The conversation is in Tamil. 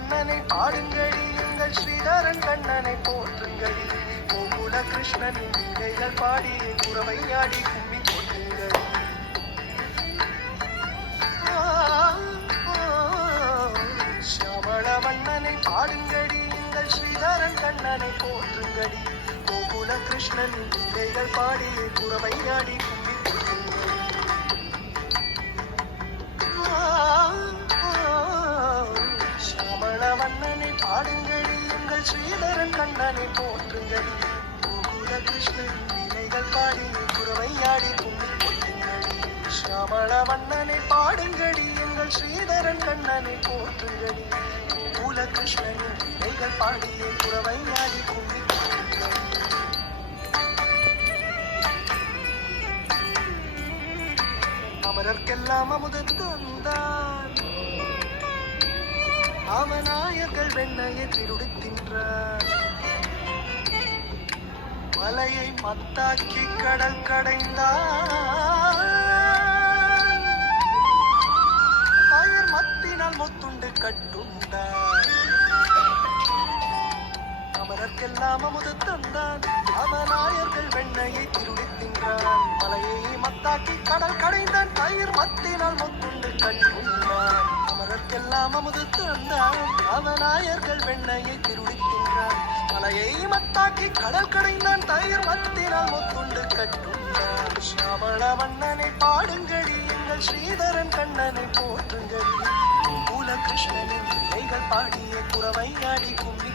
மன்னனை பாடுங்கடி எங்கள் ஸ்ரீதரன் கண்ணனை போற்றுங்கடி கோகுல கிருஷ்ணனின் லீலைகள் பாடி குறவையாடி கும்மி கொட்டுங்கடி சியாமள மன்னனை பாடுங்கடி எங்கள் ஸ்ரீதரன் கண்ணனை போற்றுங்கடி கோகுல கிருஷ்ணனின் லீலைகள் பாடி குறவையாடி கும்மி பாடுங்கடி எங்கள் ஸ்ரீதரன் கண்ணனை போற்றுங்கடி கோகுல கிருஷ்ணன் லீலைகள் பாடி குறவையாடி கும்மி கொட்டுங்கடி சியாமள மன்னனை பாடுங்கடி எங்கள் ஸ்ரீதரன் கண்ணனை போற்றுங்கடி கோகுல கிருஷ்ணனின் லீலைகள் பாடி குறவையாடி கும்மி கொட்டுங்கடி அமரர்க்கெல்லாம் அமுது தந்தான் அவநாயர்கள் வெண்ணையை திருடி தின்றார் மலையை மத்தாக்கி கடல் கடைந்தார் ஆயர் மத்தினால் முத்துண்டு கட்டுண்டார் அமரர்க்கெல்லாம் அமுது தந்தான் அவநாயர்கள் வெண்ணையை திருடி தின்றான் மலையை மத்தாக்கி கடல் கடைந்தான் ஆயர் மத்தினால் முத்துண்டு கட்டுண்டார் அமரர்க்கெல்லாம் அமுது தந்தான் அவநாயர்கள் வெண்ணையை திருடி தின்றான் மலையை மத்தாக்கி கடல் கடைந்தான் தயிர் மத்தினால் முத்துண்டு கட்டுண்டான் சியாமள மன்னனை பாடுங்கடி எங்கள் ஸ்ரீதரன் கண்ணனை போற்றுங்கடி கோகுல கிருஷ்ணனின் பிள்ளைகள் பாடிய குறவையாடி கும்மி